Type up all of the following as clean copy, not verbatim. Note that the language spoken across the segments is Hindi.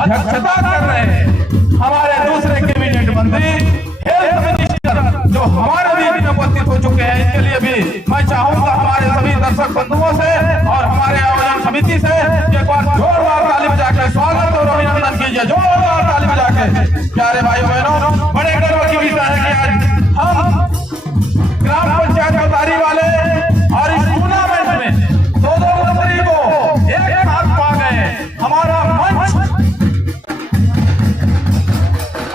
अध्यक्षता कर रहे हैं हमारे दूसरे कैबिनेट मंत्री हेल्थ मिनिस्टर जो हमारे बीच में उपस्थित हो चुके हैं। इसके लिए भी मैं चाहूंगा हमारे सभी दर्शक बंधुओं से और हमारे आयोजन समिति से एक बार जोरदार ताली बजा के स्वागत और अभिनंदन कीजिए। जोरदार ताली बजा के। प्यारे भाई बहनों, बड़े गर्व की विषय है कि आज हम ग्राम पंचायत बदारी वाले और इस टूर्नामेंट में दो मंत्री को एक साथ पा गए। हमारा मंच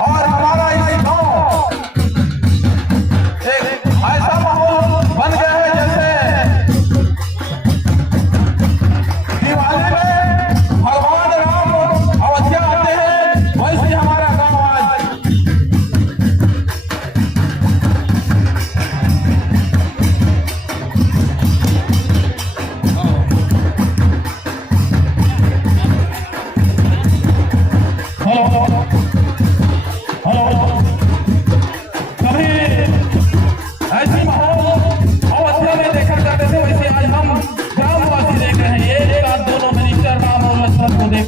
और हमारा इस गांव एक ऐसा माहौल बन गया है जैसे दिवाली में भगवान राम अयोध्या आते हैं, वैसे हमारा गांव आज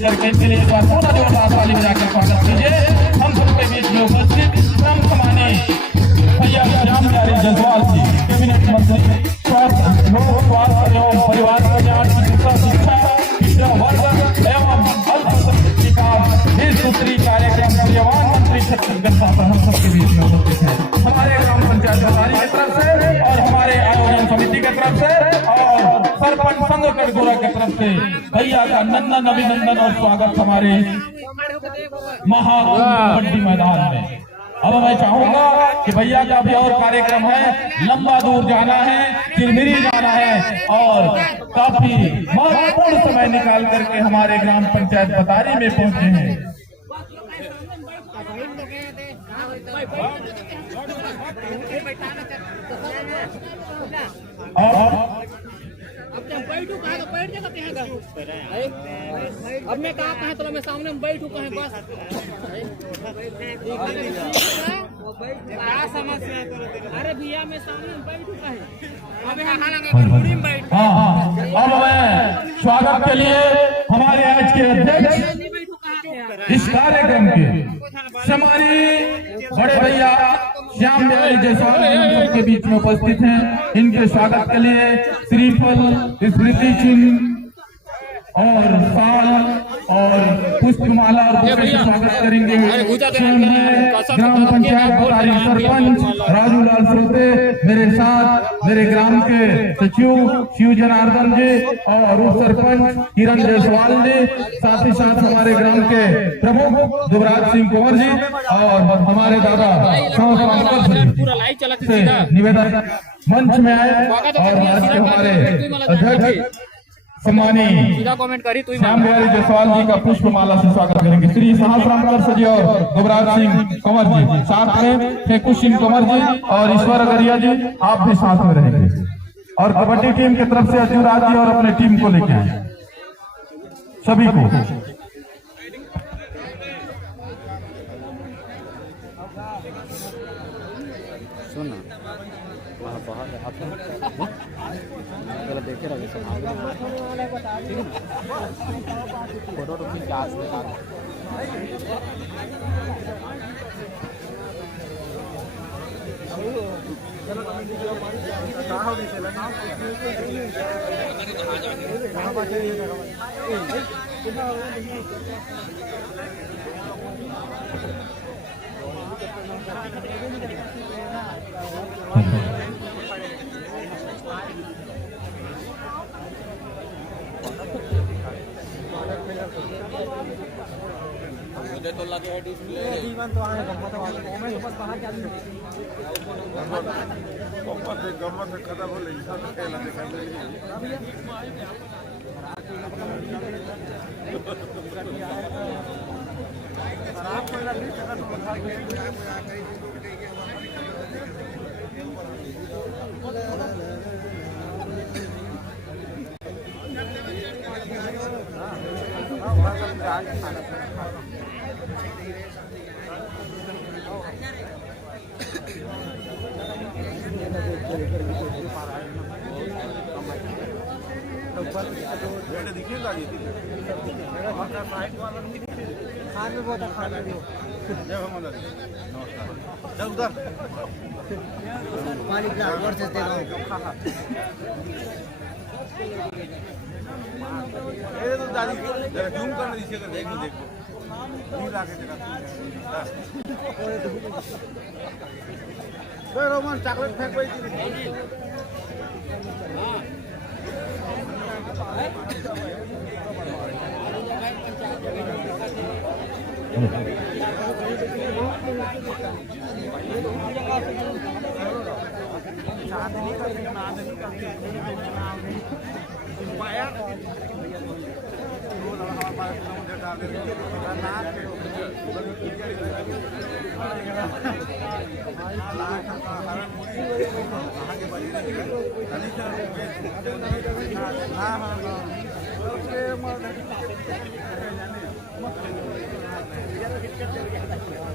करके के लिए एक बार पूरा जोरदार ताली बजाकर स्वागत कीजिए। हम सबके बीच में उपस्थित श्रम समानी भैया श्याम बिहारी जायसवाल जी, कैबिनेट मंत्री स्वास्थ्य लोक स्वास्थ्य एवं परिवार कल्याण, चिकित्सा शिक्षा, पिछड़ा वर्ग एवं अल्पसंख्यक विकास, सूत्री कार्यक्रम पर्यावरण मंत्री छत्तीसगढ़ शासन हम सबके बीच में उपस्थित है। हमारे ग्राम पंचायत बदारी की तरफ से और हमारे आयोजन समिति की तरफ से और सरपंच संघ कटघोरा की तरफ से भैया का नंदन अभिनंदन और स्वागत हमारे कबड्डी मैदान में। अब मैं चाहूंगा कि भैया का भी और कार्यक्रम है, लंबा दूर जाना है, चिरमिरी जाना है और काफी महत्वपूर्ण समय निकाल करके हमारे ग्राम पंचायत बदारी में पहुंचे हैं। अब मैं कहा तो मैं सामने में बैठू कहीं बस क्या समस्या। अरे भैया मैं सामने में बैठू कहीं अब अब मैं स्वागत के लिए हमारे आज के अध्यक्ष इस कार्यक्रम के हमारी बड़े भैया श्याम बिहारी जायसवाल के बीच में उपस्थित हैं। इनके स्वागत के लिए श्रीफल, स्मृति चिन्ह और साल और पुष्पमाला और बुके से स्वागत करेंगे। ग्राम पंचायत बदारी सरपंच राजूलाल श्रोते, मेरे साथ मेरे ग्राम के सचिव शिव जनार्दन जी और उप सरपंच किरण जायसवाल जी, साथ ही साथ हमारे ग्राम के प्रमुख युवराज सिंह कुंवर जी और हमारे दादा से निवेदन मंच में आए और आज के हमारे अध्यक्ष सम्मानी श्याम बिहारी जायसवाल जी का पुष्पमाला से स्वागत करेंगे। श्री सहस्रामकर जी और युवराज सिंह कंवर जी, साथ में फेकू सिंह कंवर जी और ईश्वर अगरिया जी, आप भी साथ में रहेंगे। और कबड्डी टीम की तरफ से अजूराज जी और अपने टीम को लेके आए सभी को। देखे रहे फोटो तो मुझे तो लगे है डिस्प्ले जीवन तो आए गम्मत में बस बाहर क्या गम्मत से खत्म हो रही है खेलने दिखाने आप कोई नहीं चला तो बता रोमन चॉकलेट फेंक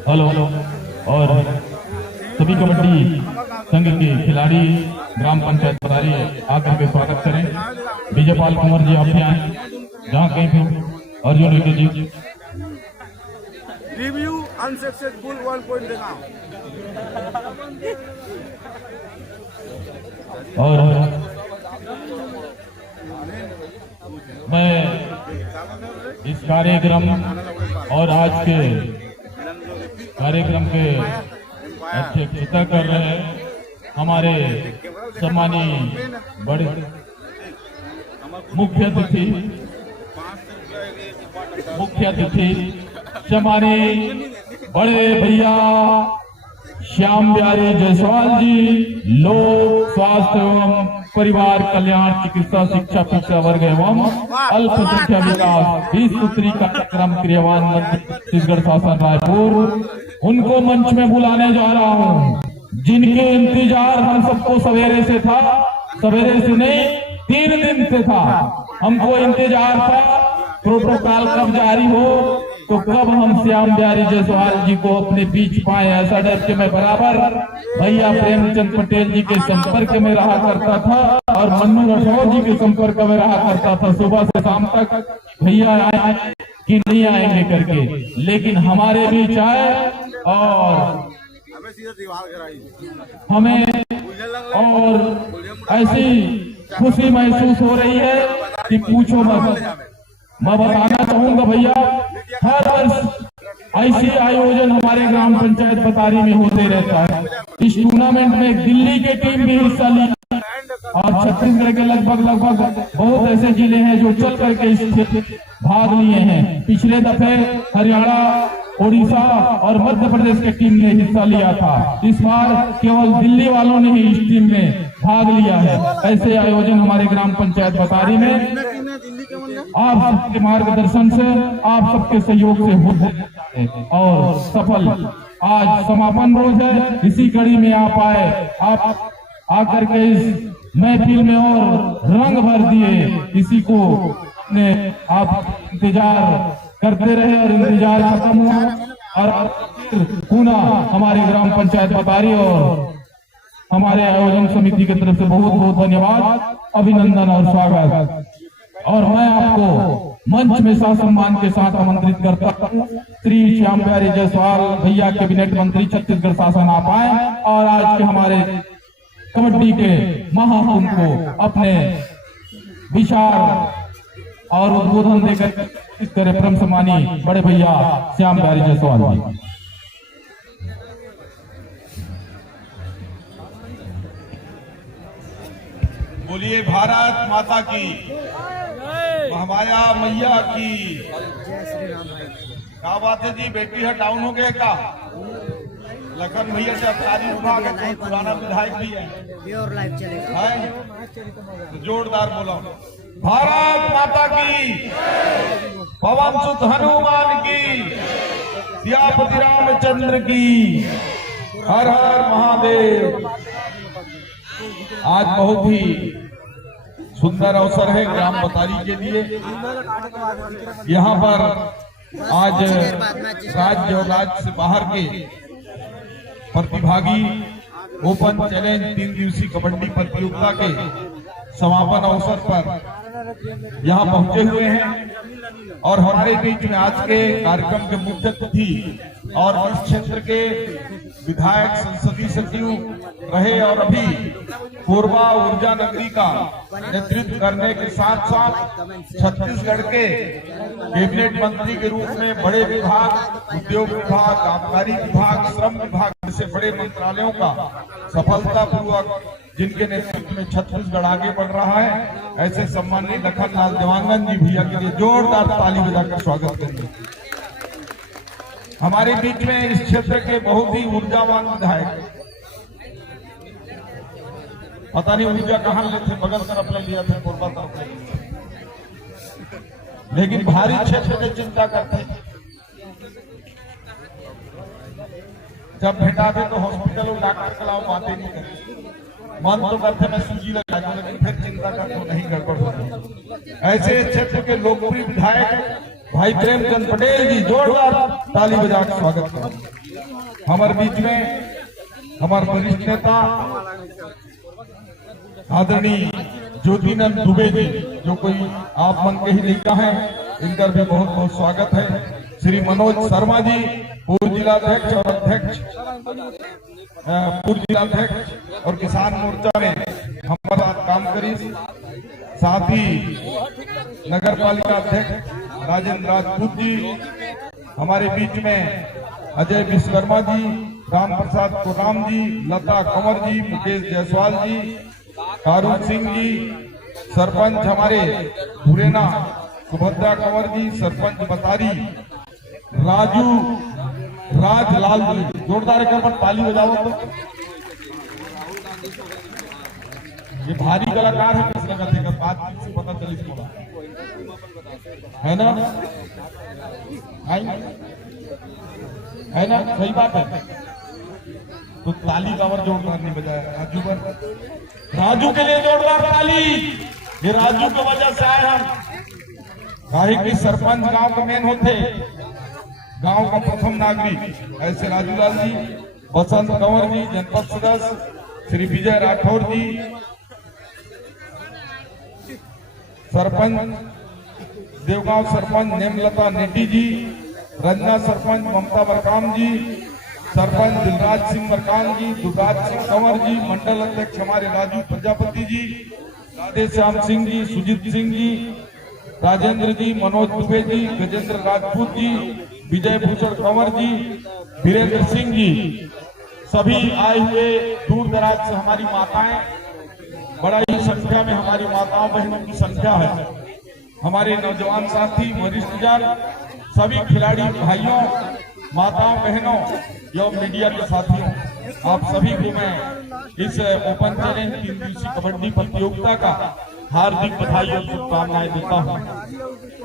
हेलो और सभी कबड्डी संघ के खिलाड़ी ग्राम पंचायत पधारी आकर के स्वागत करें। विजयपाल कुंवर जी आप भी आए जहाँ कहीं भी Arjun Reddy ji. Review unsuccessful 1 point देना। और मैं इस कार्यक्रम और आज के कार्यक्रम के अध्यक्षता कर रहे हैं हमारे सम्मानीय बड़े मुख्य अतिथि हमारे बड़े भैया श्याम बिहारी जायसवाल जी, लोक स्वास्थ्य एवं परिवार कल्याण चिकित्सा शिक्षा पिछड़ा वर्ग एवं अल्पसंख्या विकास 20 सूत्री कार्यक्रम क्रियान्वयन मंत्री छत्तीसगढ़ शासन रायपुर, उनको मंच में बुलाने जा रहा हूं, जिनके इंतजार हम सबको सवेरे से था, सवेरे से नहीं 3 दिन से था, हमको इंतजार था प्रोटोकॉल कब जारी हो तो कब हम श्याम बिहारी जायसवाल जी को अपने बीच पाए। ऐसा डर के मैं बराबर भैया प्रेमचंद पटेल जी के संपर्क में रहा करता था और मन्नू राठौर जी के संपर्क में रहा करता था सुबह से शाम तक भैया आए कि नहीं आएंगे करके, लेकिन हमारे बीच आए और हमें और ऐसी खुशी महसूस हो रही है कि पूछो मत। मैं बताना चाहूंगा भैया, हर वर्ष ऐसी आयोजन हमारे ग्राम पंचायत बतारी में होते रहता है। इस टूर्नामेंट में दिल्ली की टीम भी हिस्सा ली और छत्तीसगढ़ के लगभग बहुत ऐसे जिले हैं जो चल करके इस भाग लिए हैं। पिछले दफे हरियाणा, ओडिशा और मध्य प्रदेश की टीम ने हिस्सा लिया था, इस बार केवल दिल्ली वालों ने ही इस टीम में भाग लिया है। ऐसे आयोजन हमारे ग्राम पंचायत बतारी में आप सबके मार्गदर्शन से, आप सबके सहयोग से हो और सफल। आज समापन रोज है, इसी कड़ी में आप आए, आप आकर के इस महफिल में और रंग भर दिए। इसी को ने आप इंतजार करते रहे और इंतजार खत्म हुआ और पुनः हमारी ग्राम पंचायत बतारी और हमारे आयोजन समिति की तरफ से बहुत बहुत धन्यवाद, अभिनंदन और स्वागत। और मैं आपको मंच में सम्मान के साथ आमंत्रित करता हूँ श्री श्याम बिहारी जायसवाल भैया कैबिनेट मंत्री छत्तीसगढ़ शासन आप आए और आज के हमारे कबड्डी के महाकुंभ को अपने विचार और उद्बोधन देकर इस तरह परम सम्मानी बड़े भैया श्याम बिहारी जायसवाल जी। बोलिए भारत माता की, महामाया मैया की। क्या बात है जी, बेटी है डाउन हो गए का? लखन भैया से अबकारी विभाग है, कोई पुराना विधायक भी है, तो जोरदार बोला भारत माता की, पवन सुत हनुमान की, सियापति रामचंद्र की, हर हर महादेव। आज बहुत ही सुंदर अवसर है ग्राम बतारी के लिए। यहाँ पर आज राज्य और राज्य से बाहर के प्रतिभागी ओपन चैलेंज 3 दिवसीय कबड्डी प्रतियोगिता के समापन अवसर पर यहाँ पहुंचे हुए हैं और हमारे बीच में आज के कार्यक्रम के मुख्य अतिथि और इस क्षेत्र के विधायक संसदीय सचिव रहे और अभी कोरबा ऊर्जा नगरी का नेतृत्व करने के साथ साथ छत्तीसगढ़ के कैबिनेट मंत्री के रूप में बड़े विभाग, उद्योग विभाग, आबकारी विभाग, श्रम विभाग जैसे बड़े मंत्रालयों का सफलतापूर्वक जिनके नेतृत्व में छत्तीसगढ़ आगे बढ़ रहा है, ऐसे सम्माननीय लखन लाल देवांगन जी भैया के लिए जोरदार ताली बजाकर स्वागत करेंगे। हमारे बीच में इस क्षेत्र के बहुत ही ऊर्जावान विधायक, पता नहीं ऊर्जा कहां लेते, बगल तरफ ले लिया था, कोरबा तरफ ले लिया, लेकिन भारी क्षेत्र की चिंता करते हैं। जब भेटाते तो हॉस्पिटल और डॉक्टर के अलावा बातें नहीं करते, मन तो करते मैं सूजी लगा दूं, लेकिन फिर चिंता करते हो नहीं गड़बड़ होती। ऐसे क्षेत्र के लोकप्रिय विधायक भाई प्रेमचंद पटेल जी, जोरदार ताली बजाकर स्वागत करें। हमारे बीच में हमारे वरिष्ठ नेता आदरणीय ज्योतिनंद दुबे जी, जो कोई आप मन के ही नेता हैं, इनका भी बहुत बहुत स्वागत है। श्री मनोज शर्मा जी, पूर्व जिलाध्यक्ष और अध्यक्ष, पूर्व जिलाध्यक्ष और किसान मोर्चा में हमारे साथ काम करी, साथ ही नगर पालिका अध्यक्ष राजेंद्र राजपूत जी, हमारे बीच में अजय विश्वकर्मा जी, राम प्रसाद कोटाम जी, लता कंवर जी, मुकेश जायसवाल जी, कारून सिंह जी, सरपंच हमारे भुरेना सुभद्रा कंवर जी, सरपंच बतारी राजलाल जी, जोरदार एक बार ताली बजाओ। तो ये भारी कलाकार है, किस लगा थे बात से पता चली थोड़ा है ना, है ना, सही बात है। तो ताली का और जोरदार नहीं बजाया राजू पर, राजू के लिए जोरदार ताली। ये राजू की वजह से आए हम, काहे की सरपंच गांव का मेन होते, गांव का प्रथम नागरिक ऐसे राजूलाल जी, बसंत कंवर जी, जनपद सदस्य श्री विजय राठौर जी, सरपंच देवगांव सरपंच नेमलता नेटी जी, रंजना सरपंच ममता मरकाम जी, सरपंच दिलराज सिंह मरकाम जी, दुबराज सिंह कंवर जी, मंडल अध्यक्ष हमारे राजू प्रजापति जी, राधे श्याम सिंह जी, सुजीत सिंह जी, राजेंद्र जी, मनोज दुबे जी, गजेंद्र राजपूत जी, विजय भूषण कंवर जी, वीरेंद्र सिंह जी, सभी आए हुए दूर दराज से हमारी माताएं, बड़ा ही संख्या में हमारी माताओं बहनों की संख्या है, हमारे नौजवान साथी, वरिष्ठ जन, सभी खिलाड़ी भाइयों, माताओं बहनों एवं मीडिया के साथियों, आप सभी को मैं इस ओपन चैलेंज 3 दिवसीय कबड्डी प्रतियोगिता का हार्दिक बधाई और शुभकामनाएं देता हूं।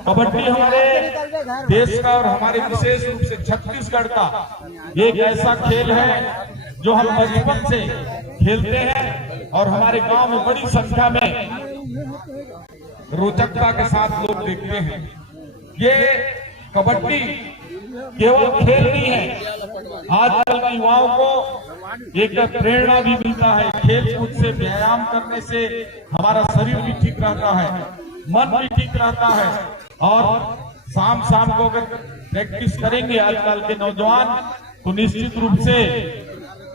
कबड्डी हमारे देश का और हमारे विशेष रूप से छत्तीसगढ़ का एक ऐसा खेल है जो हम बचपन से खेलते हैं और हमारे गांव में बड़ी संख्या में रोचकता के साथ लोग देखते हैं। ये कबड्डी केवल खेल नहीं है, आजकल के युवाओं को एक प्रेरणा भी मिलता है। खेल कूद से, व्यायाम करने से हमारा शरीर भी ठीक रहता है, मन भी ठीक रहता है और शाम को अगर प्रैक्टिस करेंगे आजकल के नौजवान तो निश्चित रूप से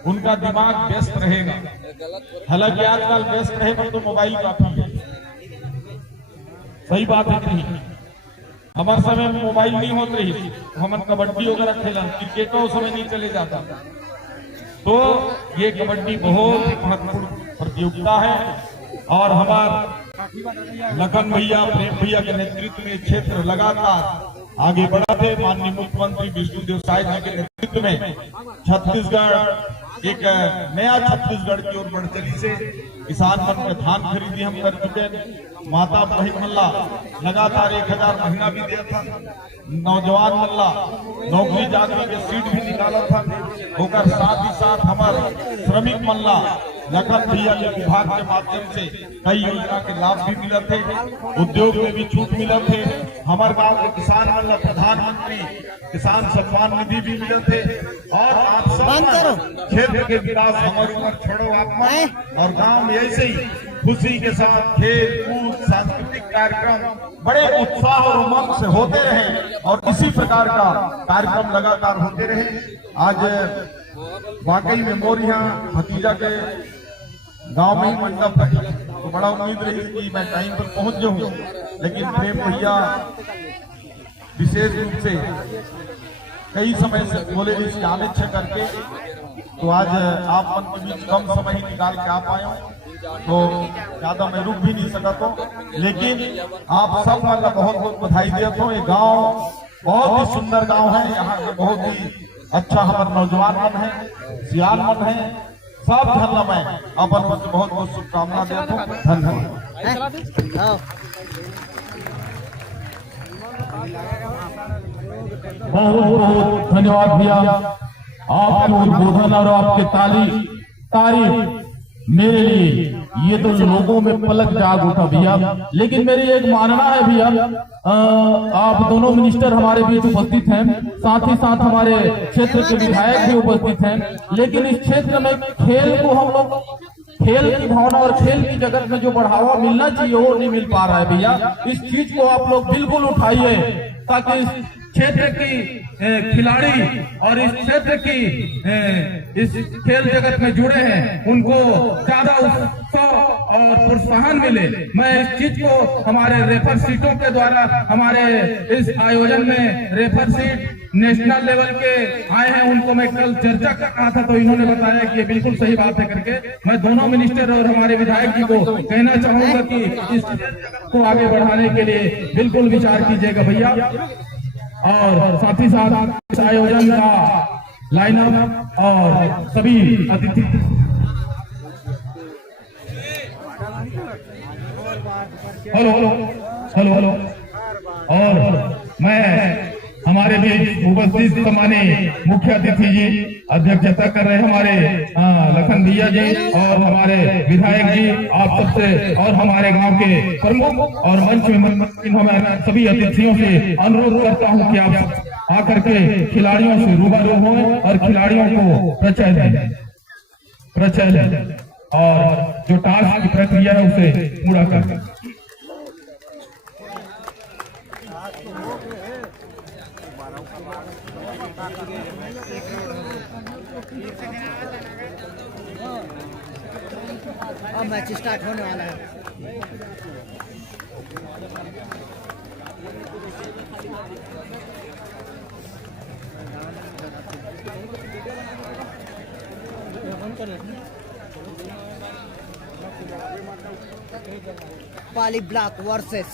उनका दिमाग व्यस्त रहेगा। हालांकि आजकल व्यस्त रहे पर तो मोबाइल काफी है, सही बात है नहीं। हमारे समय में मोबाइल नहीं होते रही, हम कबड्डी वगैरह खेला, क्रिकेट उस समय नहीं चले जाता। तो ये कबड्डी बहुत महत्वपूर्ण प्रतियोगिता है और हमारे लखन भैया, प्रेम भैया के नेतृत्व में क्षेत्र लगातार आगे बढ़ा थे। माननीय मुख्यमंत्री विष्णुदेव साय जी के नेतृत्व में छत्तीसगढ़ एक नया छत्तीसगढ़ की ओर बढ़ चली से किसान मन में धान खरीदी हम कर चुके। माता बहन मल्ला लगातार 1000 महीना भी दिया था, नौजवान मल्ला नौकरी चाकरी के सीट भी निकाला था, होकर साथ ही साथ हमारे श्रमिक मल्ला लखन भैया के विभाग के माध्यम से कई योजना के लाभ भी मिले थे, उद्योग में भी छूट मिले थे। हमारे गांव के किसान मल्ला प्रधानमंत्री किसान सम्मान निधि भी मिले थे और आप क्षेत्र के विकास हमारे ऊपर छोड़ो आप, और गांव में ऐसे ही खुशी के साथ खेल कूद सांस्कृतिक कार्यक्रम बड़े उत्साह और उमंग से होते रहे और इसी प्रकार का कार्यक्रम लगातार होते रहे। आज वाकई में मोर यहाँ भतीजा के गांव में ही मंडप है, तो बड़ा उम्मीद रही कि मैं टाइम पर पहुंच जाऊं, लेकिन प्रेम भैया विशेष रूप से कई समय से बोले इसके अनिच्छा करके, तो आज आप मन के बीच कम समय ही निकाल के आ पाए, तो ज्यादा मैं रुक भी नहीं सका तो, लेकिन आप सब मन का बहुत बहुत बधाई देता हूँ। ये गांव बहुत ही सुंदर गांव है, यहाँ के बहुत ही अच्छा हमारे नौजवान मन है, सियान मन है, सब धन्यवाद मैं अपन मन से बहुत बहुत शुभकामना देता हूँ। धन्यवाद। बहुत बहुत धन्यवाद भैया, आपके उद्बोधन और आपके तारीफ मेरे लिए ये तो लोगों में पलक जाग उठा भैया। लेकिन मेरी एक मानना है भैया, आप दोनों मिनिस्टर हमारे बीच उपस्थित हैं, साथ ही साथ हमारे क्षेत्र के विधायक भी उपस्थित हैं, लेकिन इस क्षेत्र में खेल को हम लोग, खेल की भावना और खेल की जगत में जो बढ़ावा मिलना चाहिए वो नहीं मिल पा रहा है भैया। इस चीज को आप लोग बिल्कुल उठाइए ताकि इस क्षेत्र की खिलाड़ी और इस क्षेत्र की इस खेल जगत में जुड़े हैं उनको ज्यादा उत्साह और प्रोत्साहन मिले। मैं इस चीज को हमारे रेफर सीटों के द्वारा, हमारे इस आयोजन में रेफर सीट नेशनल लेवल के आए हैं, उनको मैं कल चर्चा कर रहा था तो इन्होंने बताया कि बिल्कुल सही बात है करके। मैं दोनों मिनिस्टर और हमारे विधायक जी को कहना चाहूंगा कि इस को आगे बढ़ाने के लिए बिल्कुल विचार कीजिएगा भैया, और साथ ही साथ इस आयोजन का लाइनअप और सभी अतिथि हेलो और मैं हमारे बीच उपस्थित सम्मानीय मुख्य अतिथि जी अध्यक्षता कर रहे हमारे लखन भैया जी और हमारे विधायक जी, आप सबसे और हमारे गांव के प्रमुख और मंच में हमारे सभी अतिथियों से अनुरोध करता हूं कि आप आकर के खिलाड़ियों से रूबरू हों और खिलाड़ियों को प्रचय दें और जो टास्क की प्रक्रिया है उसे पूरा करें। अब मैच स्टार्ट होने वाला है। पाली ब्लॉक वर्सेस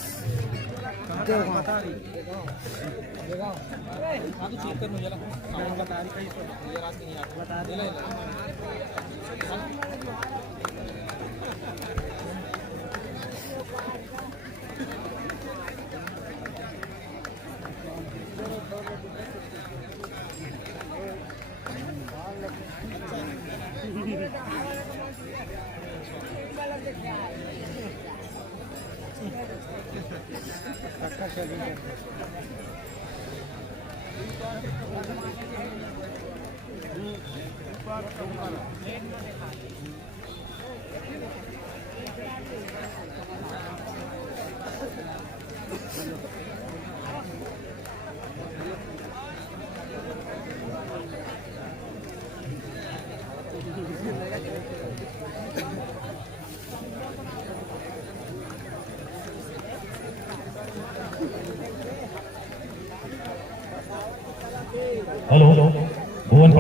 हेलो भुवन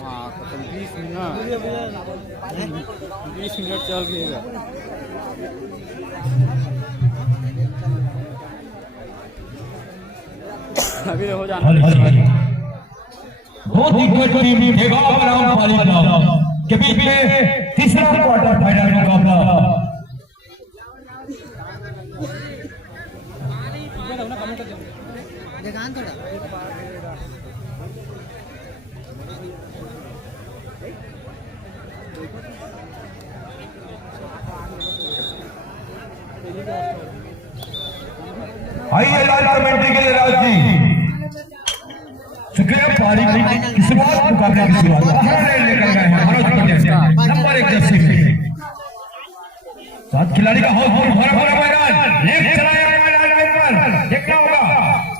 हाँ तो 20 मिनट चल गएगा। अभी हो जाना दो दिग्गज टीम देगांव बनाम पालीगांव के बीच में तीसरा क्वार्टर फाइनल मुकाबला। देगान थोड़ा आइए लाल कमेंट्री के लिए राज जी शुक्रिया। पारी की शुरुआत मुकाबले की शुरुआत लेकर गए हैं नंबर 1 जर्सी में 7 खिलाड़ी का हौसला भरा भरा मैदान लेफ्ट चलाया मैदान देखना होगा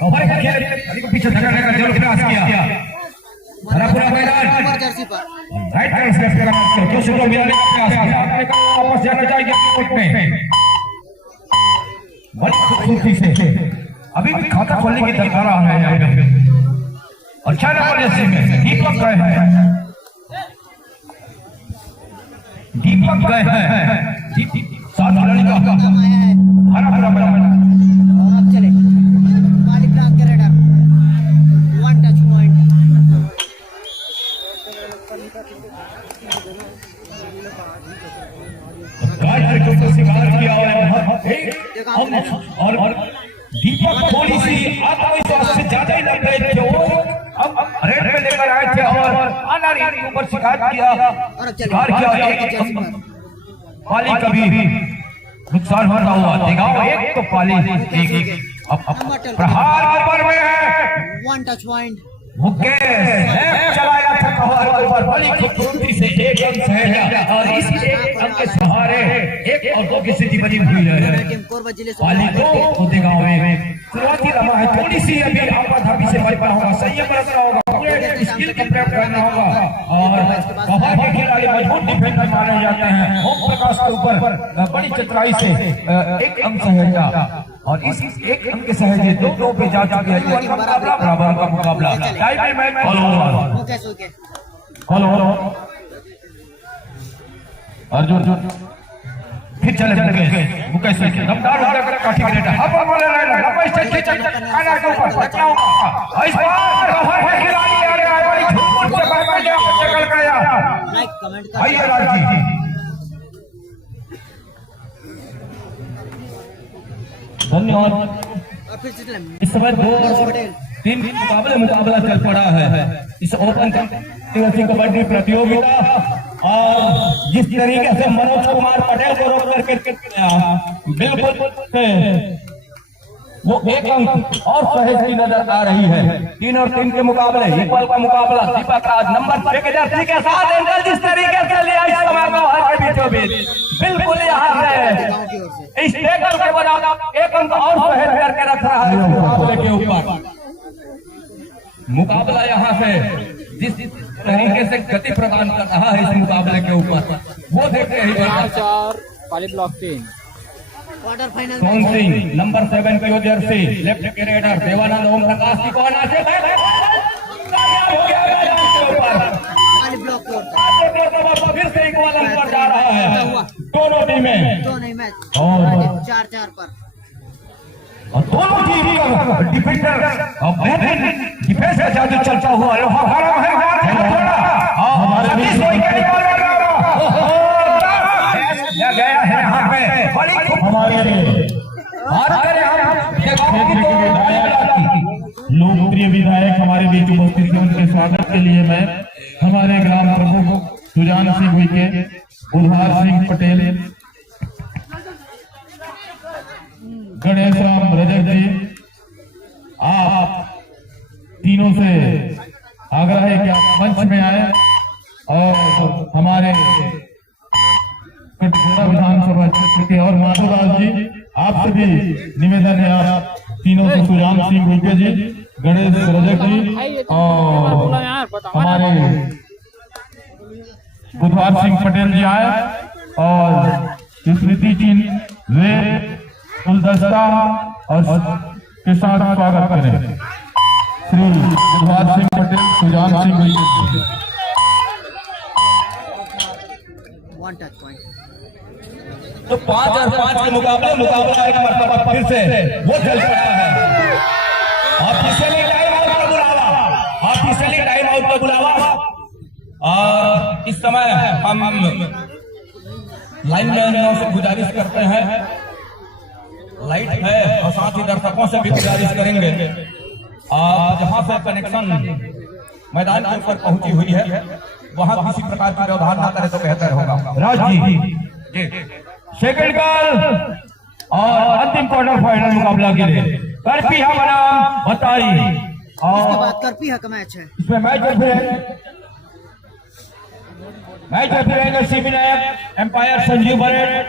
ओवर का खेल को पीछे धकेलने का जरूर प्रयास किया। भरा पूरा मैदान जर्सी पर राइट का स्टेप करा क्यों शुरू मिलाने का प्रयास किया। आपने कहा वापस जाना चाहिए कोर्ट में बड़ी खूबसूरती से अभी भी खाता खोलने की दरकार है यहाँ पे। और 4 नंबर जर्सी में दीपक गए हैं सात खिलाड़ी का हरा भरा मैदान। और अब चले मालिक ब्लॉक के रेडर 1 टच पॉइंट। और दीपक थोड़ी सी आत्मविश्वास से ज्यादा ही लग रहे थे वो अब रेड में लेकर आए थे और अनारी के ऊपर शिकायत किया और अब चले पाली कभी नुकसान होता हुआ देगांव 1 तो पाली 1। अब प्रहार ऊपर में है 1 टच पॉइंट। मुकेश चलाया था प्रहार ऊपर बड़ी खूबसूरती से 1 अंक सहेजा और इस 1 अंक के सहारे 1 और 2 की स्थिति बनी हुई है। टीम कोरबा जिले से पाली को देगांव में शुरुआती लम्हा है थोड़ी सी अभी आपाधापी से बचना होगा संयम बरतना होगा पूरे स्किल को प्रयोग करना होगा। और बाहर के खिलाड़ी मजबूत डिफेंडर माने जाते हैं। ओम प्रकाश के ऊपर बड़ी चतुराई से 1 अंक सहेजा और इस 1 अंक के सहेजे 2-2 पे जा चुके हैं। मुकाबला बराबर का मुकाबला टाई में मुकेश ओके अर्जुन फिर चले मुकेश दमदार होकर काठी ग्रेट हाफ बोले लंबा स्टेज काना के ऊपर बचना होगा। इस बार बाहर है खिलाड़ी आ गया बड़ी झूठ से बच गया लाइक कमेंट कर आइए राज जी धन्यवाद। और फिर से चले इस समय 2 और 3 मुकाबला चल पड़ा है इस ओपन कबड्डी प्रतियोगिता। और जिस तरीके से मनोज कुमार पटेल को रोक करके बिल्कुल वो 1 अंक और सहेज की नजर आ रही है। 3 और 3 के मुकाबले इक्वल का मुकाबला दीपक राज नंबर 6 के जर्सी के साथ एंगल जिस तरीके से लिया इस समय को हर के बीचों बीच बिल्कुल यहाँ से इस टेकल के बना 1 अंक और सहेज करके रख रहा है मुकाबले के ऊपर। मुकाबला यहाँ से जिस तरीके से गति प्रदान कर रहा है इस मुकाबले के ऊपर वो देखते ही 4 पाली ब्लॉक 3 क्वार्टर फाइनल सोन सिंह नंबर 7 की जर्सी लेफ्ट के रेडर देवानंद ओम प्रकाश की कोना से हो गया पाली ब्लॉक कोर्ट फिर से इक्वल अंक पर जा रहा है दोनों टीमें। दोनों ही मैच और 4-4 पर और दोनों टीम का डिफेंडर और बेहतरीन डिफेंस का जादू चलता हुआ गया है यहाँ पे हमारे लोकप्रिय विधायक हमारे बीच उपस्थित हैं। उनके स्वागत के लिए मैं हमारे ग्राम प्रमुख सुजान सिंह हुई के बुधवार सिंह पटेल गणेश राम रजक जी आप तीनों से आग्रह है कि जाए और हमारे कटघोरा विधानसभा क्षेत्र के और माधोलाल जी, आपसे भी निवेदन है, आप तीनों से सुजान सिंह उइके जी, गणेश रजक जी और हमारे बुधवार सिंह पटेल जी आए और स्मृति चिन्ह वे गुलदस्ता और के साथ स्वागत करें Shri Budhwar Singh Patel, Sujan Singh Uike ji. One touch point. तो 5 और 5 के मुकाबला एक मरतबा फिर से वो चल पड़ा है। ऑफिशियली टाइम आउट का बुलावा, ऑफिशियली टाइम आउट का बुलावा। और इस समय हम लाइन मैनों से गुजारिश करते हैं, लाइट है और साथ ही दर्शकों से भी गुजारिश करेंगे, जहां से कनेक्शन मैदान के ऊपर पहुंची हुई है वहां किसी प्रकार की व्यवधान न करे तो बेहतर होगा। राज जी सेकंड कॉल और अंतिम क्वार्टर फाइनल मुकाबला के लिए करपी बनाम बताई इसके और बाद करपी का मैच है। इसमें match referee C Vinayak, umpire Sanjeev Baret,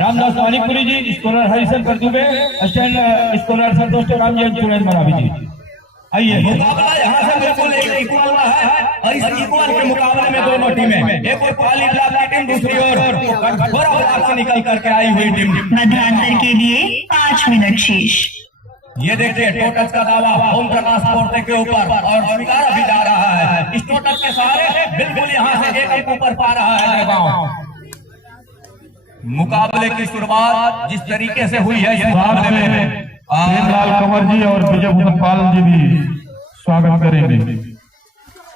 Ramdas Manikpuri ji, scorer Harishankar Dubey, assistant scorer Santosh Ram ji, Surendra Maravi ji. आइए मुकाबला यहाँ से बिल्कुल एक इक्वल है और इस इक्वल के मुकाबले में दोनों टीमें, एक और पहली ब्लॉक की टीम, दूसरी ओर कटघोरा ब्लॉक से निकल करके आई हुई टीम। मध्यांतर के लिए 5 मिनट शेष। ये देखिए टोटच का दावा ओम प्रकाश पोर्टे के ऊपर और स्वीकार भी जा रहा है। इस टोटच के सहारे बिल्कुल यहाँ से एक एक ऊपर पा रहा है गाँव। मुकाबले की शुरुआत जिस तरीके से हुई है इस मुकाबले में प्रेमलाल कंवर जी और विजय भूषण पाल जी भी स्वागत करेंगे।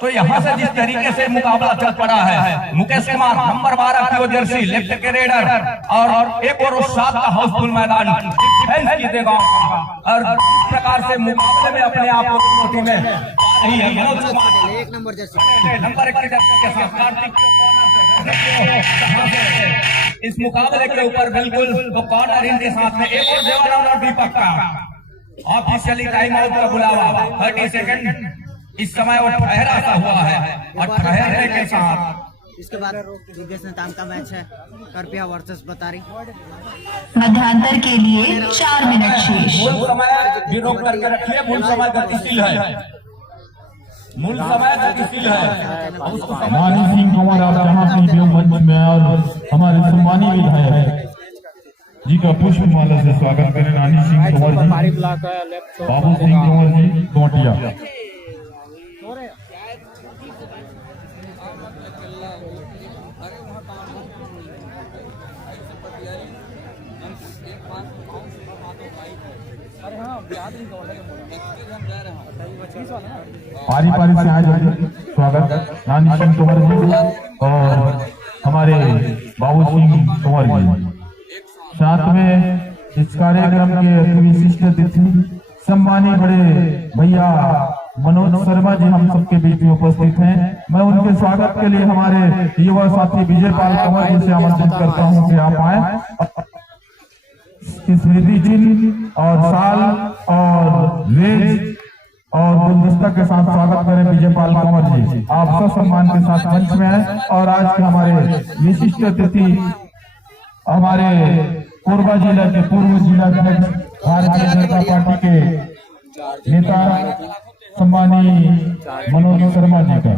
तो यहाँ से जिस तरीके से मुकाबला चल पड़ा है, मुकेश कुमार नंबर 12 की वो जर्सी लेफ्ट के रेडर और एक और 7 का हाउसफुल मैदान डिफेंस की देगा और इस प्रकार से मुकाबले में अपने आप को टीमें एक नंबर जर्सी नंबर 1 की जर्सी के साथ कार्तिक इस मुकाबले के ऊपर बिल्कुल वो कॉर्नर इनके साथ में एक और देवानंद और दीपक का ऑफिशियली टाइम आउट का बुलावा 30 सेकंड इस समय वो ठहरा सा हुआ है और ठहरने के साथ इसके बाद दुर्गेश नेताम का मैच है, करपिया वर्सेस बतारी। मध्यांतर के लिए 4 मिनट शेष। मूल समय भी रोक करके रखिए, मूल समय गतिशील है, मूल समय गतिशील है। उसको नानी सिंह कंवर, आप जहाँ कहीं भी मंच में और हमारे सम्मानी विधायक जी का पुष्प माला से स्वागत करें। नानी सिंह कंवर जी, बाबू सिंह कंवर जी गोटिया। पारी पारी से आज स्वागत नानी सिंह कंवर जी और हमारे बाबू सिंह कंवर जी। साथ में इस कार्यक्रम के अति विशिष्ट अतिथि सम्मानित बड़े भैया मनोज शर्मा जी हम सबके बीच में उपस्थित हैं। मैं उनके स्वागत के लिए हमारे युवा साथी विजय पाल कंवर जी से आमंत्रित करता हूं कि आप आए। स्मृति चिन्ह और साल और वेज और गुलदस्ता के साथ स्वागत करें विजय पाल कंवर जी। आप सब सम्मान के साथ मंच में आए और आज के हमारे विशिष्ट अतिथि हमारे कोरबा जिला के पूर्व जिलाध्यक्ष भारतीय जनता पार्टी के नेता सम्मानी मनोज शर्मा जी का।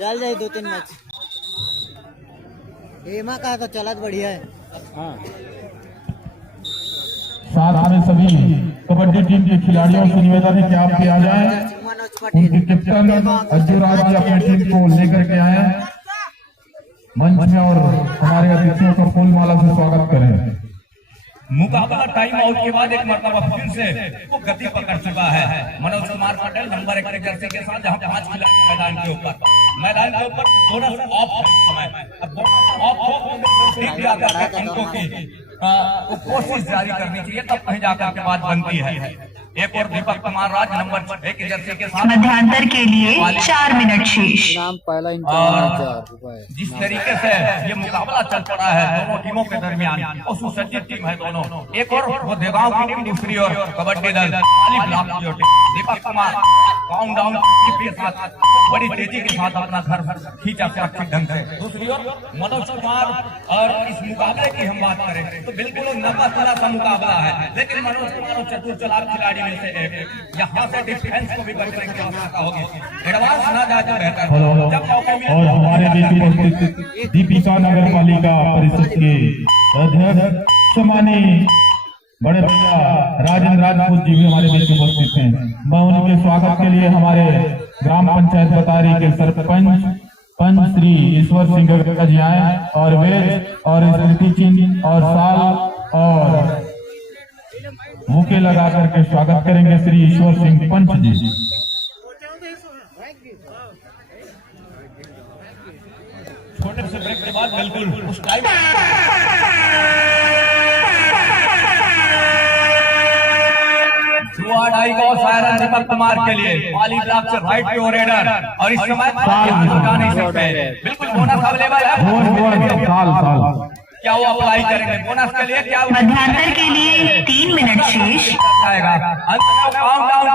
चल जाए 2-3 मैच एमा का तो चलत बढ़िया है। साथ में सभी कबड्डी टीम के खिलाड़ियों से निवेदन है कि आप भी आ जाएं। उनके कैप्टन अज्जुराज जी अपनी टीम को लेकर के आए मंच में और हमारे अतिथियों का फूल माला से स्वागत करें। मुकाबला टाइम आउट के बाद एक मरतबा फिर से वो गति पकड़ चुका है। मनोज कुमार पटेल नंबर 1 जर्सी के साथ जहां 5 खिलाड़ी मैदान के ऊपर थोड़ा सा ऑफ समय अब ऑफ उनको की कोशिश जारी करनी चाहिए, तब कहीं जाकर के बात बनती है। एक और दीपक कुमार राज नंबर 6 की जर्सी के साथ मध्यांतर के लिए 4 मिनट शेष। नाम पहला और जिस तरीके से ये मुकाबला चल पड़ा है दोनों टीमों के दरमियान और सुसज्जित टीम है दोनों। एक और वो देगांव की टीम, दूसरी और कबड्डी दल ब्लॉक की टीम। दीपक कुमार काउंटडाउन के साथ बड़ी तेजी के साथ अपना घर खींचा सुरक्षित ढंग से। दूसरी ओर मनोज कुमार, और इस मुकाबले की हम बात करें तो बिल्कुल नब्बा तरह का मुकाबला है, लेकिन मनोज कुमार और चतुर चालाक खिलाड़ी में से एक। यहाँ से डिफेंस को भी बचने की आवश्यकता होगी, एडवांस ना जाए तो बेहतर। जब मौके मिले और हमारे बीच उपस्थित दीपिका नगर पालिका परिषद के अध्यक्ष सम्मानीय बड़े भैया राजेंद्र राजपूत जी भी हमारे बीच उपस्थित हैं। मैं उनके स्वागत के लिए हमारे ग्राम पंचायत बतारी के सरपंच पंच श्री ईश्वर सिंह गगरा जी आए और वेज और स्मृति चिन्ह और साल और बुके लगा करके स्वागत करेंगे श्री ईश्वर सिंह पंच जी। छोटे से ब्रेक के बाद बिल्कुल उस टाइम जुआडाई का सायरन दीपक कुमार के लिए वाली ब्लॉक से राइट की ओर रेडर, और इस समय जा नहीं सकते, बिल्कुल बोनस अवेलेबल है। साल क्या वो अप्लाई करेंगे बोनस के लिए? क्या मध्यांतर के लिए 3 मिनट शेष। आएगा काउंटडाउन।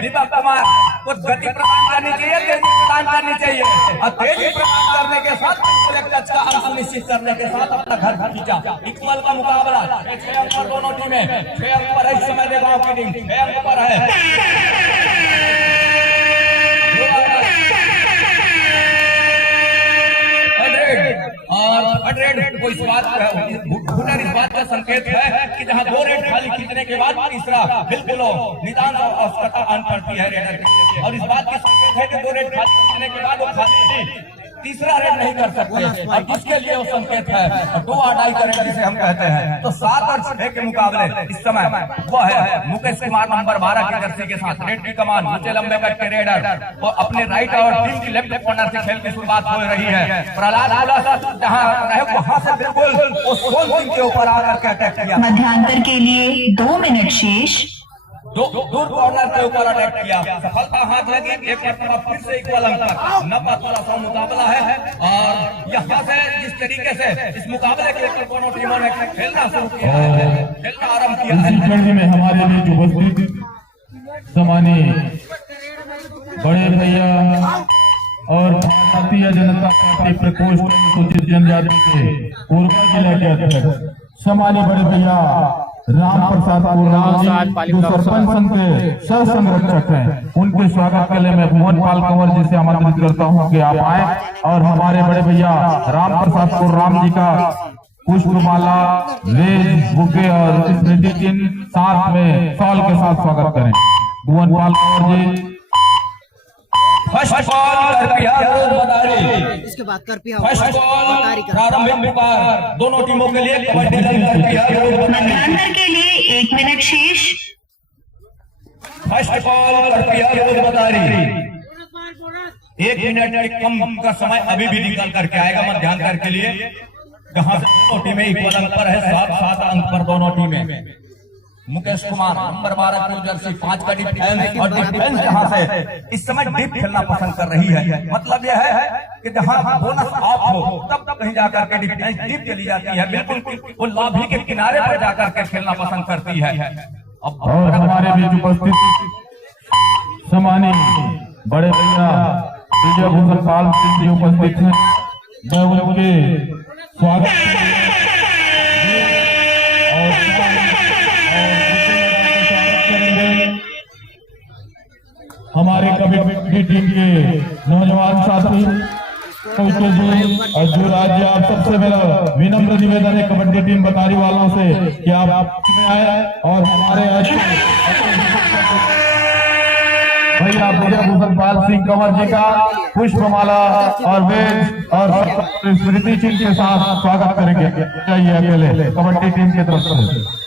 दीपक कुमार को गति प्रदान करनी चाहिए, तेजी प्रदान करनी चाहिए, और तेजी प्रदान करने के साथ एक टच का अंक सुनिश्चित करने के साथ अपना घर खींचा। इक्वल का मुकाबला 6 अंक पर दोनों टीमें, 6 अंक पर इस समय देगांव की टीम 6 अंक पर है। और को इस बात का संकेत है कि जहां 2 रेड खाली खींचने के बाद तीसरा बिल्कुल निदान आवश्यकता आन पड़ती है रेडर की, और इस बात की संकेत है कि 2 रेड खाली खींचने के बाद वो खाली तीसरा रेड नहीं कर सकते, और जिसके लिए वो संकेत है 2 आडाई करें जिसे हम कहते हैं। तो 7 और 6 के मुकाबले इस समय वो है मुकेश कुमार नंबर 12 की जर्सी के साथ रेड की कमान, ऊंचे लंबे कट के रेडर, और अपने राइट और टीम की लेफ्ट कॉर्नर से खेल की शुरुआत हो रही है। प्रहलाद जहां रहे वहां से बिल्कुल उस गोल के ऊपर आकर के अटैक किया। मध्यांतर के लिए 2 मिनट शेष। दूर कॉर्नर के ऊपर अटैक किया, सफलता हाथ लगी। एक मरतबा फिर से इक्वल अंक पर 90 मुकाबला है, और यहाँ से जिस तरीके से इस मुकाबले के ऊपर दोनों टीमों ने खेलना शुरू किया है, खेलना आरंभ किया है। इसी कड़ी में हमारे बीच उपस्थित सम्मानीय बड़े भैया और भारतीय जनता पार्टी प्रकोष्ठ अनुसूचित जनजाति के पूर्व जिला के अध्यक्ष सम्मानीय बड़े भैया राम प्रसाद राम जी जो सरपंच संघ के सह संरक्षक हैं, उनके स्वागत के लिए मैं मोहन पाल कंवर जी से आमंत्रित करता हूं कि आप आए और हमारे बड़े भैया राम प्रसाद राम जी का पुष्पमाला, वेज, बुके और स्मृति चिन्ह साथ में सॉल के साथ स्वागत करें। मोहन पाल कंवर जी। फर्स्ट बॉल इसके बाद करपिया फर्स्ट बॉल प्रारंभिक पुकार दोनों टीमों के लिए कबड्डी दल मध्यांतर के लिए 1 मिनट शेष। फर्स्ट बॉल करपिया 1 मिनट के कम का समय अभी भी निकल करके आएगा मध्यांतर के लिए, जहां से दोनों टीमें इक्वल अंक पर है, 7 अंक पर दोनों टीमें। मुकेश कुमार नंबर 12 की जर्सी 5 का डिफेंस, और डिफेंस जहां से इस समय डीप खेलना पसंद कर रही है। मतलब यह है कि जहां बोनस ऑफ हो तब कहीं जाकर के डिफेंस डीप चली जाती है, बिल्कुल वो लाभी के किनारे पर जाकर के खेलना पसंद करती है। और हमारे बीच उपस्थित सम्मानीय बड़े भैया विजय भूषण पाल सिंह जी उपस्थित हैं। मैं उनके स्वागत हमारे कबड्डी टीम के नौजवान साथी और जो राज्य आप सबसे मेरा विनम्र निवेदन है कबड्डी टीम बतारी वालों से कि आप में आए और हमारे भैया विजय भूषण पाल सिंह कंवर जी का पुष्पमाला और वेज और स्मृति चिन्ह के साथ स्वागत करेंगे। चाहिए अकेले कबड्डी टीम की तरफ से।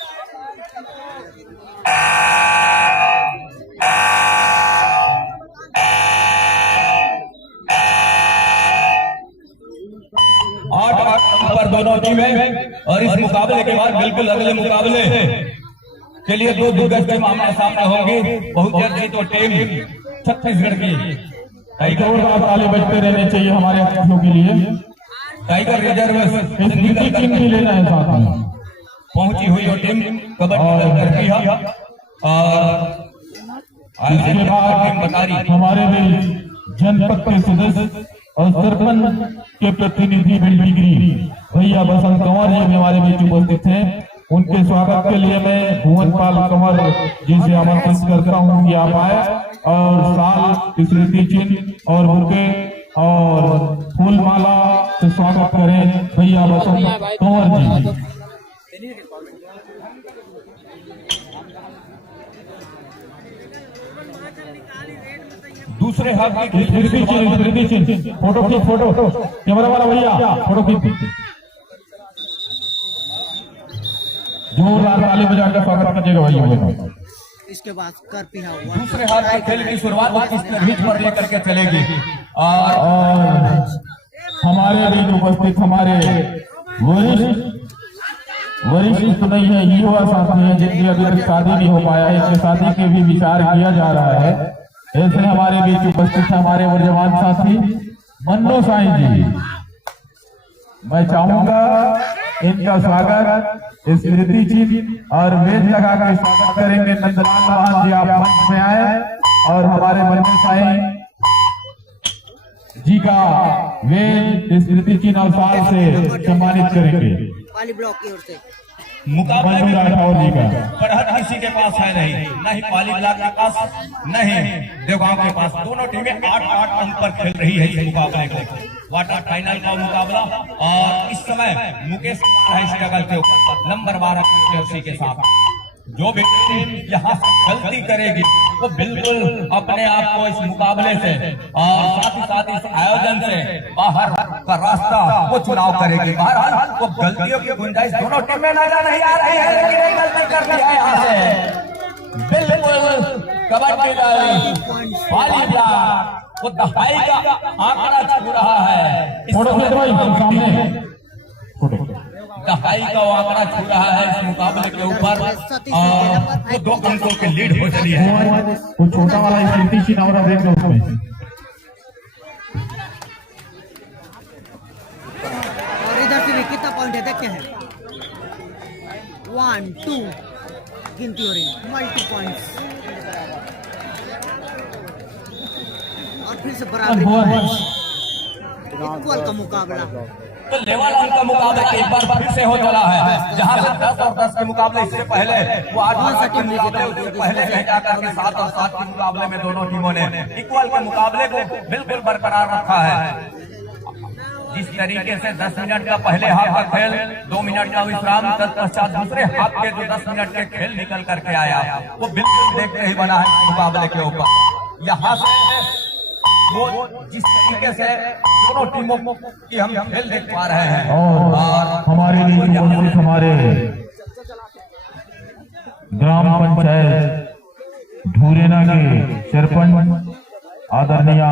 पर दोनों टीमें, और इस मुकाबले के बाद बिल्कुल अगले मुकाबले के लिए 2 दिग्गज टीम आमने सामने होंगी। बहुत जल्दी तो टीम छत्तीसगढ़ की जोरदार ताली बजते रहने चाहिए हमारे बच्चों के लिए। टाइगर रिजर्व टीम भी लेना है साथ में पहुंची हुई वो टीम कबड्डी करती है। और इसके बाद हमारे भी जनपद के सदस्य और सरपंच के प्रतिनिधि बिल्डिग्री भैया बसंत कंवर जी भी हमारे बीच उपस्थित हैं। उनके स्वागत के लिए मैं भुवनपाल कंवर जी से आमंत्रित करता हूं कि आप आए और साल स्मृति चिन्ह और बुके और फूलमाला से स्वागत करें भैया बसंत कंवर जी। दूसरे हाथ की स्मृति चिन्ह फोटो खींच, फोटो कैमरा वाला भैया फोटो खींच। जोरदार ताली बजाकर स्वागत कीजिएगा भैया। इसके बाद कर पिया हुआ दूसरे हाथ के खेल की शुरुआत इस बीच पर लेकर के चलेगी। और हमारे बीच उपस्थित हमारे वरिष्ठ तो नहीं है, युवा साथी है जिनकी अभी तक शादी नहीं हो पाया है, इनकी शादी के भी विचार किया जा रहा है। ऐसे हमारे बीच उपस्थित है हमारे वर्जमान साथी मन्नो साईं जी। मैं चाहूंगा इनका स्वागत स्मृति चिन्ह और वेद लगा कर स्वागत करेंगे। नंदलाल महान जी आप मंच में आए और हमारे मन्नो साईं जी का वेद स्मृति चिन्ह और साल से सम्मानित करेंगे। वाली ब्लॉक की ओर से मुकाबले में राठौर जी का बढ़त किसी के पास है नहीं, न ही पाली ब्लॉक के पास नहीं देवगांव के पास। दोनों टीमें 8-8 अंक पर खेल रही है इस मुकाबले को। क्वार्टर फाइनल का मुकाबला और इस समय मुकेश कुमार है स्ट्रगल के ऊपर नंबर 12 जर्सी के साथ। जो भी टीम यहाँ गलती करेगी वो बिल्कुल अपने आप को इस मुकाबले से और साथ ही इस आयोजन से बाहर का रास्ता वो चुनाव करेगी। बहरहाल वो गलतियों की गुंजाइश दोनों टीम में नजर नहीं आ रही है, लेकिन एक गलती कर दी है यहाँ से। बिल्कुल कबड्डी वाली ब्लॉक वो दहाई का आंकड़ा छू रहा है। दहाई का आंकड़ा छू रहा है इस मुकाबले के ऊपर। वो 2 अंकों के लीड हो चली है। वो छोटा वाला स्मृति चिन्ह और देख लो उसमें। और इधर से भी कितना पॉइंट है देखते हैं। 1 2 गिनती हो रही मल्टी पॉइंट्स और फिर से बराबरी इक्वल का मुकाबला। तो लेवल वन का मुकाबला एक बार फिर से हो चला है, जहां से 10 और 10 के मुकाबले इससे पहले वो 8 के मुकाबले उससे पहले कह जाकर के 7 और 7 के मुकाबले में दोनों टीमों ने इक्वल के मुकाबले को बिल्कुल बरकरार रखा है। जिस तरीके से 10 मिनट का पहले हाफ का खेल, 2 मिनट का विश्राम, तत्पश्चात दूसरे हाफ के जो 10 मिनट के खेल निकल करके आया वो बिल्कुल देखते ही बना है मुकाबले के ऊपर। यहाँ से वो जिस तरीके से दोनों टीमों की हम खेल देख पा रहे हैं और हमारे लिए हमारे ग्राम पंचायत ढूरेना के सरपंच आदरणीय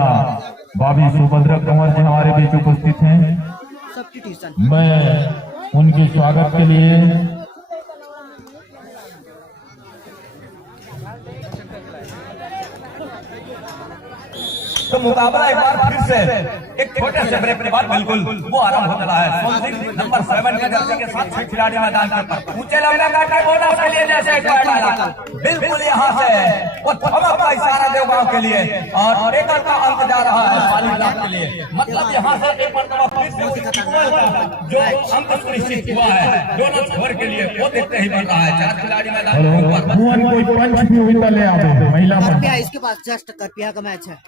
भाभी सुभद्रा कंवर जी हमारे बीच उपस्थित हैं। मैं उनके स्वागत के लिए तो मुकाबला एक बार फिर से एक छोटे से ब्रेक के बाद बिल्कुल वो आरंभ हो चला है। नंबर 7 के जर्सी के साथ 6 खिलाड़ी मैदान के ऊपर ऊंचे लंबे काटे बोनस के लिए जैसे डाला बिल्कुल यहाँ से वो थमक का इशारा देवगांव के लिए और एक का अंक जा रहा है पाली ब्लॉक के लिए। मतलब यहाँ से एक मरतबा फिर से जो अंक सुनिश्चित हुआ है दोनों छोर के लिए वो देखते ही बन रहा है। 4 खिलाड़ी मैदान के ऊपर कोई पंच भी हुई ले आवे महिला इसके पास जस्ट करपिया का मैच है।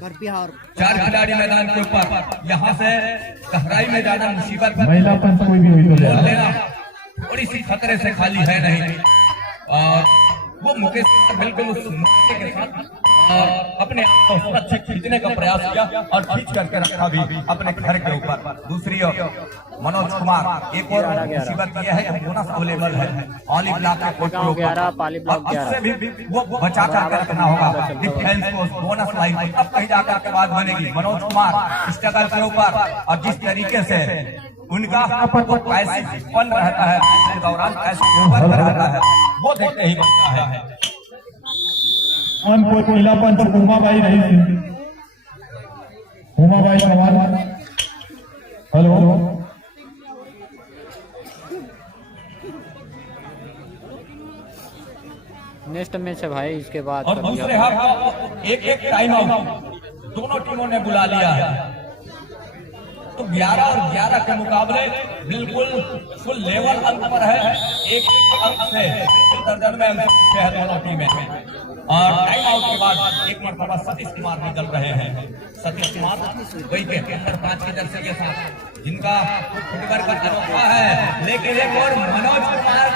करपिया और 4 खिलाड़ी मैदान के ऊपर यहाँ से गहराई में ज्यादा मुसीबत महिला पंच कोई भी हुई तो लेना थोड़ी सी खतरे से खाली है नहीं। और वो मुकेश बिल्कुल उस मौके के साथ अपने आप को सुरक्षित खींचने का प्रयास किया और खींच करके रखा भी अपने घर के ऊपर। दूसरी ओर मनोज कुमार एक और मुसीबत यह है कि बोनस अवेलेबल है ऑली ब्लॉक के कोर्ट के ऊपर और उससे भी वो बचा कर रखना होगा डिफेंस को बोनस लाइन तब कहीं जाकर के बाद बनेगी। मनोज कुमार स्ट्रगल के ऊपर और जिस तरीके से उनका पैसिवपन रहता है, इस दौरान कैसे वर्क रहता है वो देखते ही बनता है। को महिला पंच उमाबाई रही थी, उमाबाई सवाल। हेलो, नेक्स्ट मैच है भाई, इसके बाद और दूसरे हाफ एक एक टाइम आउट दोनों टीमों ने बुला लिया है, तो 11 और 11 के मुकाबले बिल्कुल फुल लेवल अंक पर है, एक अंक से दर्जन में अंक है दोनों टीमें। और टाइम आउट के बाद एक मरतबा सतीश कुमार निकल रहे हैं। सतीश कुमार वही के नंबर 5 की जर्सी के साथ, जिनका फुटवर्क का अनोखा है, लेकिन एक और मनोज कुमार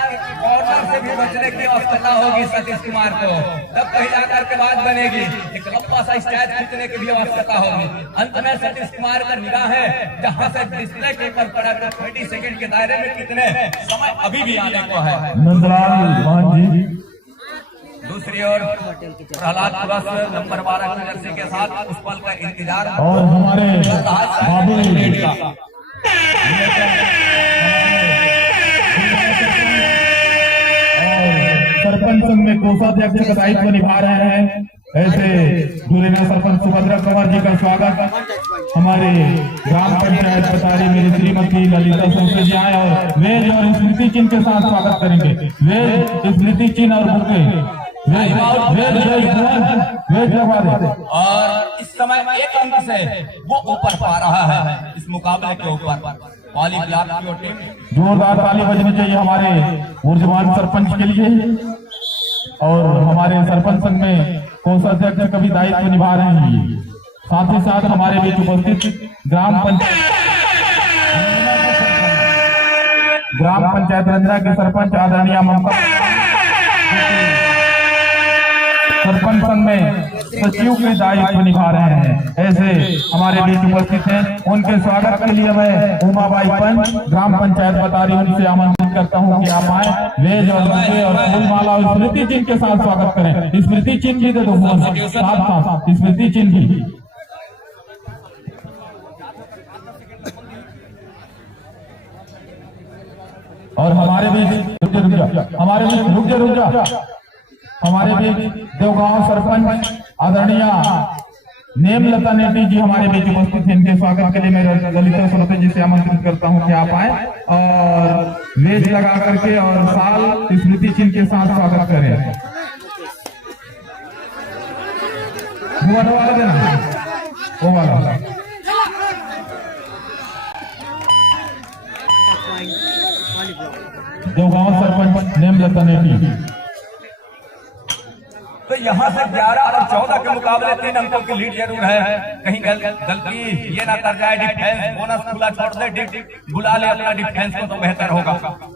कॉर्नर से भी बचने की आवश्यकता होगी सतीश कुमार को, तब कहीं जाकर के बाद बनेगी। एक लंबा सा स्टैच खींचने की भी आवश्यकता होगी। अंत में सतीश कुमार का निगाह है जहां से डिस्प्ले के ऊपर पड़ा 30 सेकंड के दायरे में कितने समय अभी भी आने को है। नंदलाल मोहन जी। दूसरी ओर प्रहलाद पुरस नंबर 12 की जर्सी के साथ उस पल का इंतजार और हमारे बाबू सरपंच संघ में कोषाध्यक्ष का दायित्व निभा रहे हैं, ऐसे दूरिया सरपंच सुभद्रा कुमार जी का स्वागत हमारे ग्राम पंचायत पतारी मेरी श्रीमती ललिता संस्कृत जी आए और वेद और स्मृति चिन्ह के साथ स्वागत करेंगे। वेद, स्मृति चिन्ह और बुके और इस समय एक अंक से वो ऊपर पा रहा है इस मुकाबले के ऊपर। वाली ब्लॉक की टीम जोरदार ताली बजनी चाहिए हमारे ऊर्जवान सरपंच के लिए, और हमारे सरपंच संघ में कोषाध्यक्ष का भी दायित्व निभा रहे हैं। साथ ही साथ हमारे बीच उपस्थित ग्राम पंचायत रंजना के सरपंच आदरणीय ममता सरपंच संघ में सचिव के दायित्व निभा रहे हैं, ऐसे हमारे बीच उपस्थित हैं। उनके स्वागत के लिए मैं उमाबाई पंच ग्राम पंचायत बतारी उनसे आमंत्रित करता हूं कि आप आए, वेज और बुके और फूलमाला और स्मृति चिन्ह के साथ स्वागत करें। स्मृति चिन्ह भी दे दो साथ, स्मृति चिन्ह भी। और हमारे बीच रुक जा हमारे बीच देवगांव सरपंच आदरणीय नेमलता नेटी जी हमारे बीच उपस्थित हैं। इनके स्वागत के लिए मैं ललिता सरपंच जी से आमंत्रित करता हूं कि आप आए और वेज लगा करके और साल स्मृति चिन्ह के साथ स्वागत करें। वो वाला देना, वो वाला देवगांव सरपंच नेमलता नेटी। तो यहाँ से 11 और 14 के मुकाबले 3 अंकों की लीड जरूर है। कहीं गलती ये ना कर जाए, डिफेंस बोनस खुला छोड़ दे, बुला ले अपना डिफेंस को तो बेहतर होगा।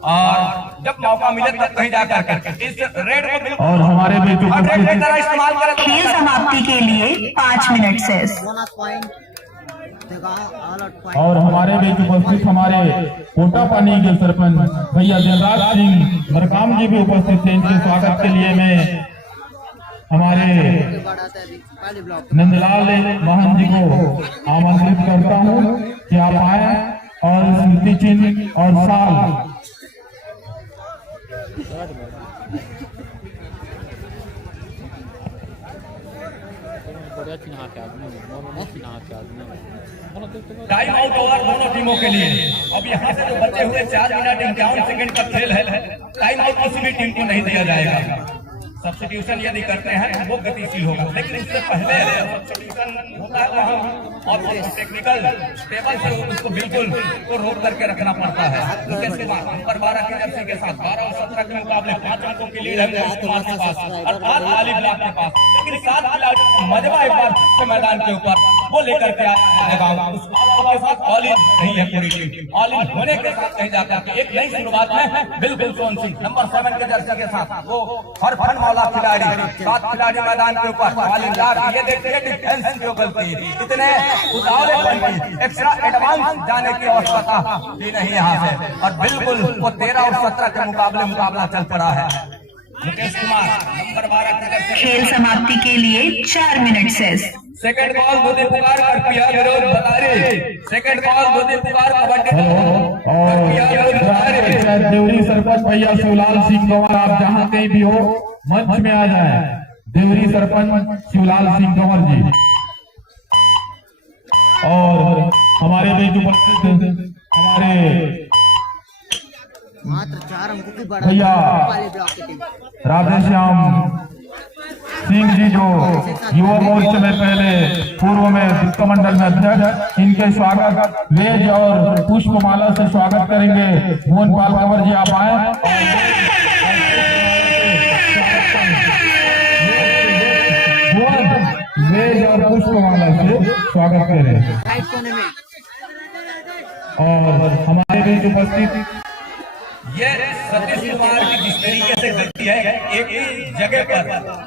और जब मौका मिले तब कहीं जाकर इस रेड को और हमारे बीच इस्तेमाल करें। खेल समाप्ति के लिए 5 मिनट से और हमारे बीच उपस्थित हमारे कोटा पानी के सरपंच भैया दिलराज सिंह मरकाम जी भी उपस्थित थे। इनके स्वागत के लिए मैं हमारे नंदलाल मोहन जी को आमंत्रित करता हूं कि आप आए और स्मृति चिन्ह और साल टाइम आउट ओवर दोनों टीमों के लिए। अब यहाँ से जो बचे हुए 4 मिनट 51 सेकंड का खेल है, टाइम आउट किसी भी टीम को नहीं दिया जाएगा। सब्स्टिट्यूशन यदि करते हैं वो गतिशील होगा, लेकिन इससे पहले सब्स्टिट्यूशन होता है वहाँ और टेक्निकल टेबल से उसको बिल्कुल को रोक करके रखना पड़ता है। उसके बाद नंबर 12 की जर्सी के साथ 12 और 17 के मुकाबले 5 अंकों की लीड है कुमार के पास और 5 वाली ब्लॉक के पास, लेकिन 7 खिलाड़ी मजबा एक बार मैदान के ऊपर वो लेकर के आएगा। उसके साथ ऑल इन नहीं है पूरी टीम, ऑल इन होने के साथ कहीं जाकर एक नई शुरुआत में बिल्कुल सोन सिंह नंबर 7 के जर्सी के साथ वो हर फन वाला खिलाड़ी, 7 खिलाड़ी मैदान के ऊपर वालिंदार। ये देखिए डिफेंस की गलती, इतने उतावले एक्स्ट्रा एडवांस जाने की आवश्यकता भी नहीं यहाँ से, और बिल्कुल वो 13 और 17 के मुकाबले मुकाबला चल पड़ा है। मुकेश कुमार नंबर 12 खेल समाप्ति के लिए 4 मिनट से सेकंड बॉल दूधी पुकार करपिया विरोध बतारी। सेकंड बॉल दूधी पुकार कबड्डी करपिया विरोध बतारी। देवरी सरपंच भैया शिवलाल सिंह कंवर, आप जहाँ कहीं भी हो मंच में आ जाए। देवरी सरपंच शिवलाल सिंह कंवर जी और हमारे बीच उपस्थित हमारे मात्र 4 अंकों की बढ़त भैया पाली ब्लॉक की टीम। राधेश्याम सिंह जी जो युवा मोर्चे में पहले पूर्व में वित्त मंडल में अध्यक्ष, इनके स्वागत वेज और पुष्पमाला से स्वागत करेंगे। मोहनपाल कंवर जी आप आए। वेज और पुष्पमाला से स्वागत करें। राइट कोने में और हमारे बीच उपस्थित ये सतीश कुमार की जिस तरीके से गलती है एक ही जगह पर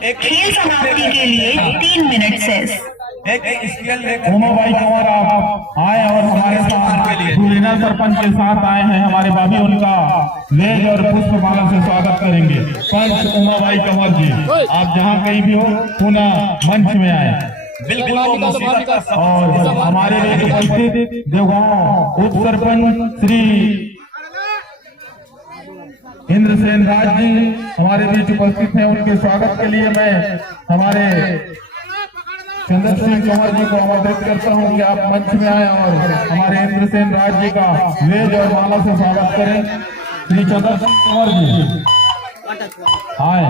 एक खेल समाप्ति के लिए 3 मिनट शेष। एक स्केल उमा भाई कंवर आप आए और हमारे साथ गुलेना सरपंच के साथ आए हैं। हमारे भाभी उनका वेज और पुष्पमाला से स्वागत करेंगे। पंच उमा भाई कंवर जी आप जहाँ कहीं भी हो पुनः मंच में आए। बिल्कुल और हमारे लिए उपस्थित देवगांव उप सरपंच श्री इंद्रसेन राज जी हमारे बीच उपस्थित हैं। उनके स्वागत के लिए मैं हमारे चंद्र सिंह कंवर जी को आमंत्रित करता हूं कि आप मंच में आए और हमारे इंद्रसेन राज जी का वेज और माला से स्वागत करें। श्री चंद्र सिंह कंवर जी आए।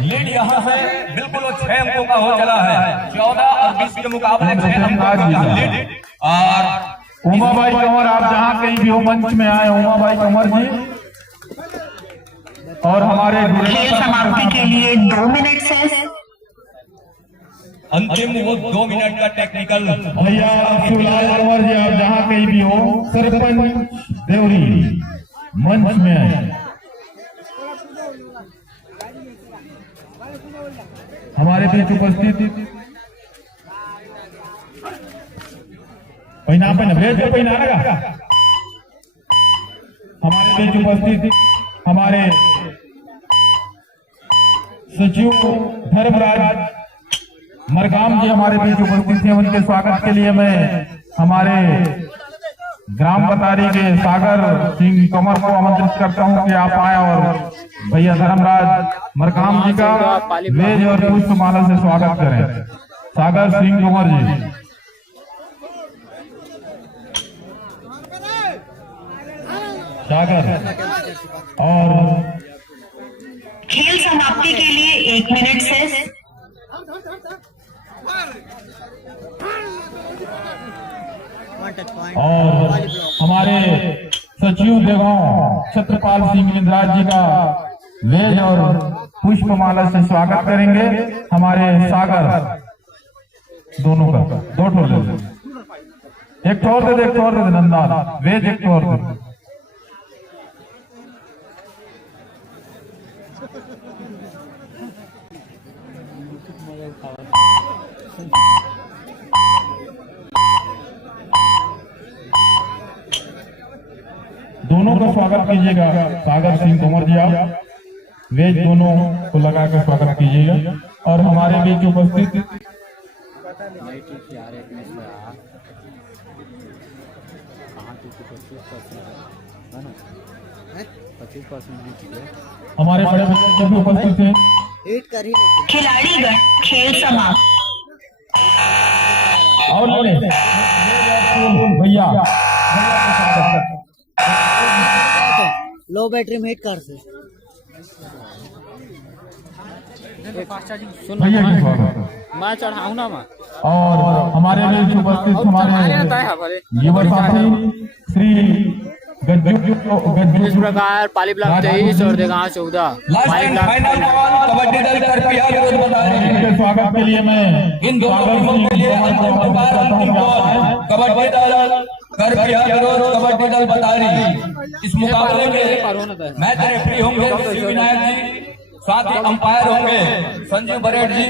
लीड यहाँ से बिल्कुल 6 अंकों का हो चला है। 14 और 20 के मुकाबले 6 अंकों का लीड। और उमा भाई कंवर आप जहाँ कहीं भी हो मंच में आए। उमा भाई कंवर जी और हमारे खेल समाप्ति के लिए 2 मिनट शेष। अंतिम वो 2 मिनट का टेक्निकल भैया शिवलाल कंवर जी आप जहाँ कहीं भी हो सरपंच देवरी मंच में आए। हमारे बीच उपस्थित पहना भेज के पहना लगा। हमारे बीच उपस्थित हमारे सचिव धर्मराज मरकाम जी हमारे बीच उपस्थित हैं। उनके स्वागत के लिए मैं हमारे ग्राम बतारी के सागर सिंह कंवर को आमंत्रित करता हूं कि आप आए और भैया धर्मराज मरकाम जी का वेज और पुष्पमाला से स्वागत करें। सागर सिंह कंवर जी सागर और खेल समाप्ति के लिए 1 मिनट शेष। और हमारे सचिव देवगांव छत्रपाल सिंह इंद्राज जी का वेज और पुष्पमाला से स्वागत करेंगे। हमारे सागर दोनों का 2 ठोर दे, एक ठोर दे, एक ठोर दे नंदा वेज, एक ठोर दे। दोनों का स्वागत कीजिएगा। सागर सिंह कंवर जी आप वेज दोनों को लगा कर स्वागत कीजिएगा। और हमारे बीच उपस्थित हमारे बड़े भैया भी उपस्थित हैं। हिट कर ही लेकिन खिलाड़ीगण खेल समाप्त। और भैया लो बैटरी में हिट कर से भैया की स्वागत। मैं चढ़ाऊ ना मैं और हमारे बीच उपस्थित हमारे युवा साथी श्री इस प्रकार पाली ब्लॉक 23 और देगांव 14 कबड्डी दल करपिया विरोध बतारी। के स्वागत के लिए मैं इन दोनों टीमों के लिए अंतिम पुकार, अंतिम बॉल कबड्डी दल करपिया विरोध कबड्डी दल बतारी। इस मुकाबले में मैच रेफरी होंगे विनायक जी, साथ ही अंपायर होंगे संजीव बरेड जी।